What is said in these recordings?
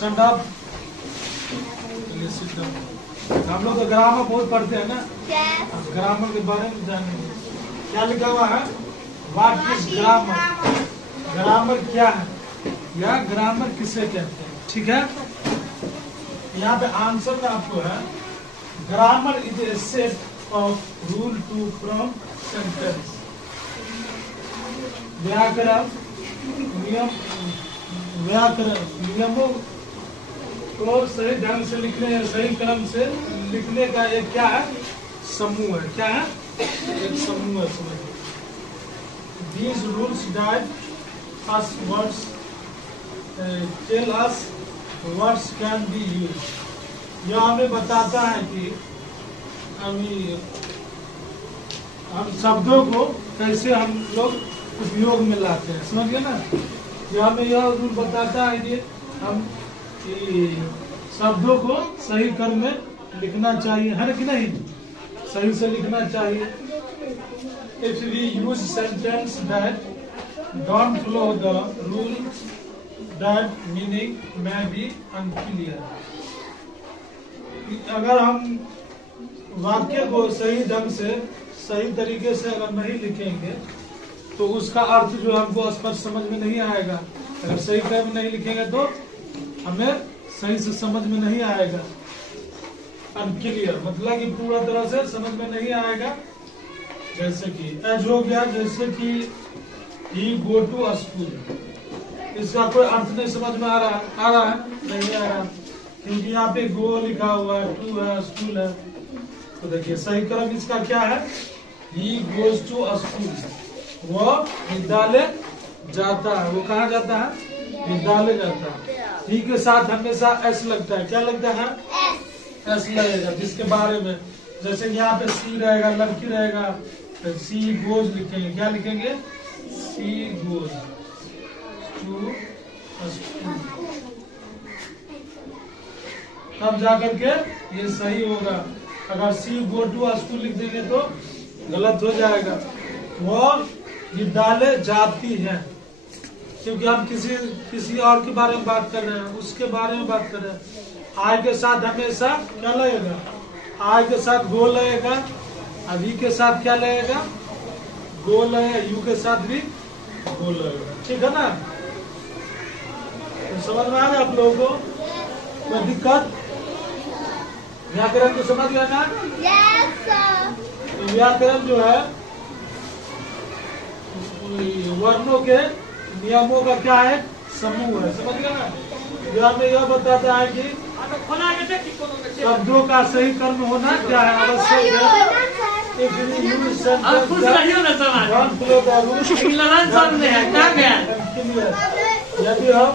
Stand up. हम लोग तो ग्रामर बहुत पढ़ते हैं ना, ग्रामर के बारे में जानेंगे। क्या लिखा हुआ है? What is grammar? ग्रामर क्या है या ग्रामर किसे कहते हैं? ठीक है, यहाँ पे आंसर में आपको है, grammar is a set of rule to from sentence. व्याकरण नियमों को सही ढंग से लिखने या सही क्रम से लिखने का एक क्या है? समूह है। क्या है? एक समूह है। समझिए, these rules guide us words, tell us words can be used। यह हमें बताता है कि हम शब्दों को कैसे हम लोग उपयोग में लाते हैं। समझ गए ना? यह हमें यह रूल बताता है कि हम शब्दों को सही क्रम में लिखना चाहिए, है कि नहीं? सही से लिखना चाहिए। If we use sentence that don't follow the rule, that meaning may be unclear। अगर हम वाक्य को सही ढंग से सही तरीके से अगर नहीं लिखेंगे तो उसका अर्थ जो हमको स्पष्ट समझ में नहीं आएगा। अगर सही क्रम में नहीं लिखेंगे तो हमें सही से समझ में नहीं आएगा। अनक्लियर मतलब कि पूरा तरह से समझ में नहीं आएगा। जैसे कि एज हो गया, जैसे कि ही गो टू स्कूल, इसका कोई अर्थ नहीं समझ में आ रहा है? नहीं आ रहा, क्योंकि यहाँ पे गो लिखा हुआ है, टू है, स्कूल है। तो देखिए सही क्रम इसका क्या है? ही गोज टू स्कूल, वो विद्यालय जाता है। वो कहाँ जाता है? विद्यालय जाता है। ही के साथ हमेशा एस लगता है। क्या लगता है? एस लगेगा, जिसके बारे में, जैसे यहाँ पे सी रहेगा, लड़की रहेगा, तो सी गोज लिखेंगे। क्या लिखेंगे? She goes to school. तब जाकर के ये सही होगा। अगर सी गो टू स्कूल लिख देंगे तो गलत हो जाएगा। वो विद्यालय जाती है, क्योंकि हम किसी और के बारे में बात कर रहे हैं, उसके बारे में बात कर रहे हैं। आई के साथ हमेशा क्या लगेगा? आई के साथ गो लगेगा। अभी के साथ क्या लगेगा? गो लगेगा। यू के साथ भी गो लगेगा। ठीक है ना? तो समझ में आ गया आप लोगों को? कोई दिक्कत? व्याकरण को समझ गया ना? व्याकरण जो है वर्णों के नियमों का क्या है? समूह है। समझ गया ना? जो हमें यह बताता है कि शब्दों का सही कर्म होना क्या है? आवश्यक है। यदि हम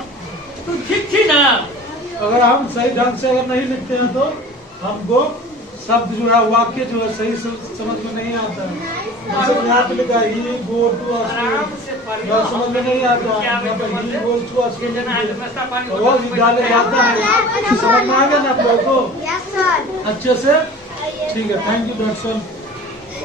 अगर हम सही ढंग से अगर नहीं लिखते हैं तो हमको शब्द जो है, वाक्य जो है सही समझ में नहीं आता है। जैसे यहाँ पे लिखा ही गो टू स्कूल, समझ में नहीं आता। ही गोज टू स्कूल, वो विद्यालय जाता है। समझ में आ गया ना आप लोगों को अच्छे से? ठीक है, थैंक यू, दैट्स ऑल।